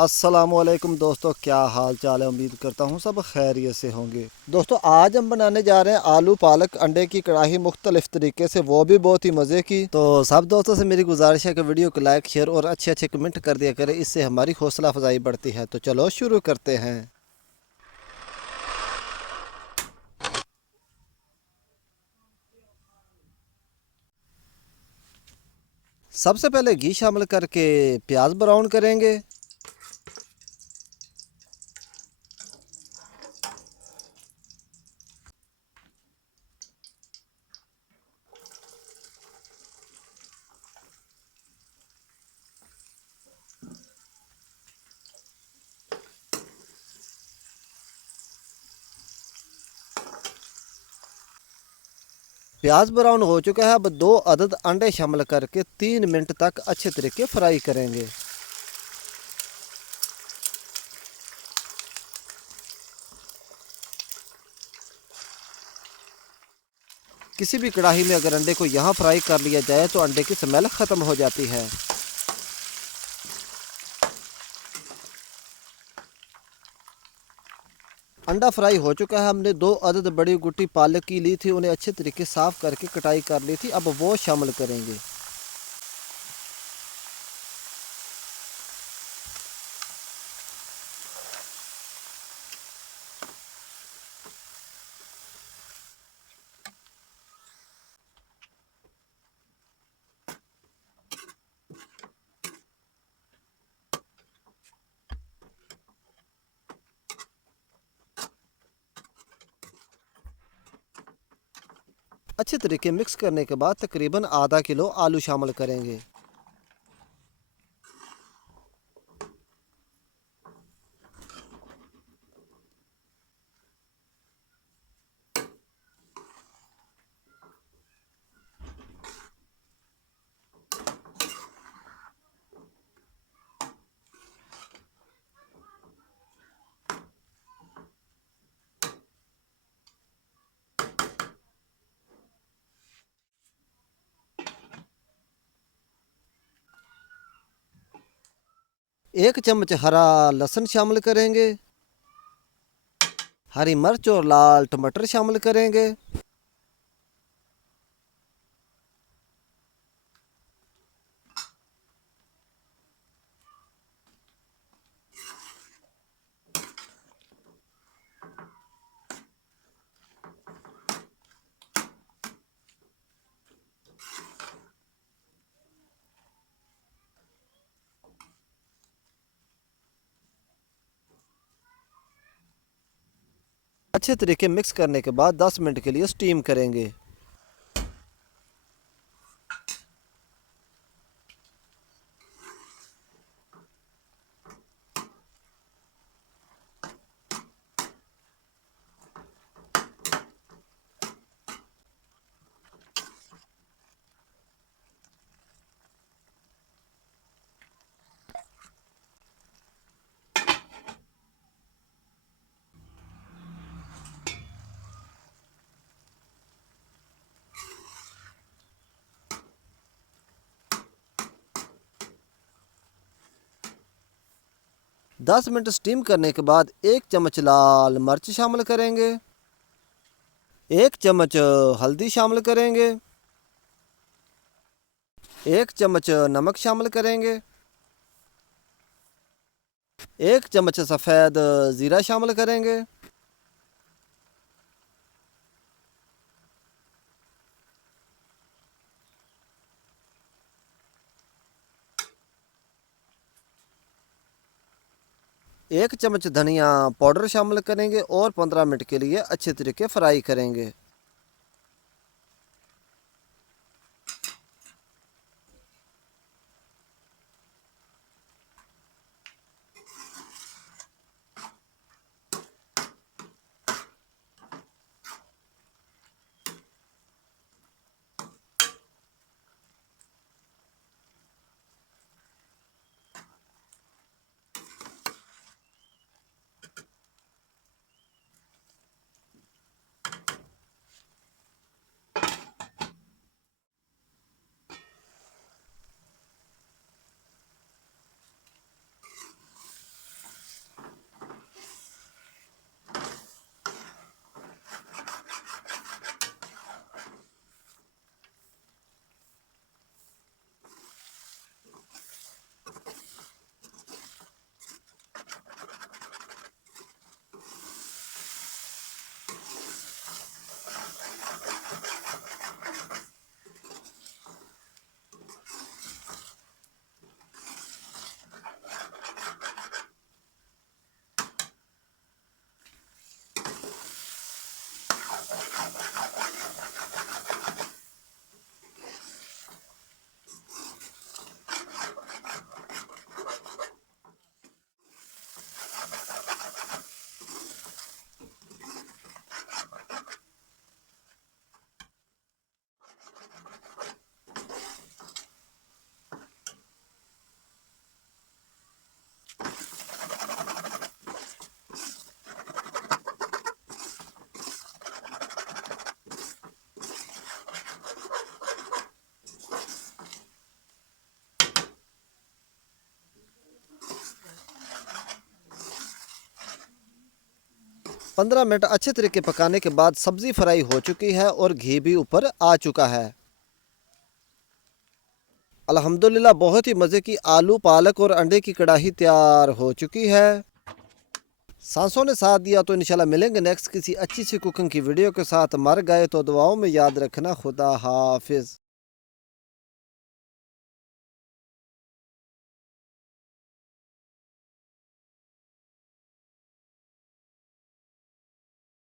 अस्सलामुअलैकुम दोस्तों, क्या हाल चाल है। उम्मीद करता हूँ सब खैरियत से होंगे। दोस्तों, आज हम बनाने जा रहे हैं आलू पालक अंडे की कढ़ाई मुख्तलिफ तरीके से, वो भी बहुत ही मज़े की। तो सब दोस्तों से मेरी गुजारिश है कि वीडियो को लाइक शेयर और अच्छे अच्छे कमेंट कर दिया करें, इससे हमारी हौसला अफजाई बढ़ती है। तो चलो शुरू करते हैं। सबसे पहले घी शामिल करके प्याज ब्राउन करेंगे। प्याज ब्राउन हो चुका है। अब 2 अदद अंडे शामिल करके 3 मिनट तक अच्छे तरीके फ्राई करेंगे। किसी भी कढ़ाई में अगर अंडे को यहाँ फ्राई कर लिया जाए तो अंडे की स्मेल ख़त्म हो जाती है। अंडा फ्राई हो चुका है। हमने 2 अदद बड़ी गुट्टी पालक की ली थी, उन्हें अच्छे तरीके साफ़ करके कटाई कर ली थी। अब वो शामिल करेंगे। अच्छे तरीके मिक्स करने के बाद तकरीबन आधा किलो आलू शामिल करेंगे। एक चम्मच हरा लहसुन शामिल करेंगे। हरी मिर्च और लाल टमाटर शामिल करेंगे। अच्छे तरीके मिक्स करने के बाद 10 मिनट के लिए स्टीम करेंगे। 10 मिनट स्टीम करने के बाद 1 चम्मच लाल मिर्च शामिल करेंगे। 1 चम्मच हल्दी शामिल करेंगे। 1 चम्मच नमक शामिल करेंगे। 1 चम्मच सफ़ेद ज़ीरा शामिल करेंगे। एक चम्मच धनिया पाउडर शामिल करेंगे और 15 मिनट के लिए अच्छे तरीके फ्राई करेंगे। 15 मिनट अच्छे तरीके पकाने के बाद सब्ज़ी फ्राई हो चुकी है और घी भी ऊपर आ चुका है। अल्हम्दुलिल्लाह बहुत ही मज़े की आलू पालक और अंडे की कढ़ाई तैयार हो चुकी है। सांसों ने साथ दिया तो इंशाल्लाह मिलेंगे नेक्स्ट किसी अच्छी सी कुकिंग की वीडियो के साथ। मर गए तो दुआओं में याद रखना। खुदा हाफिज़।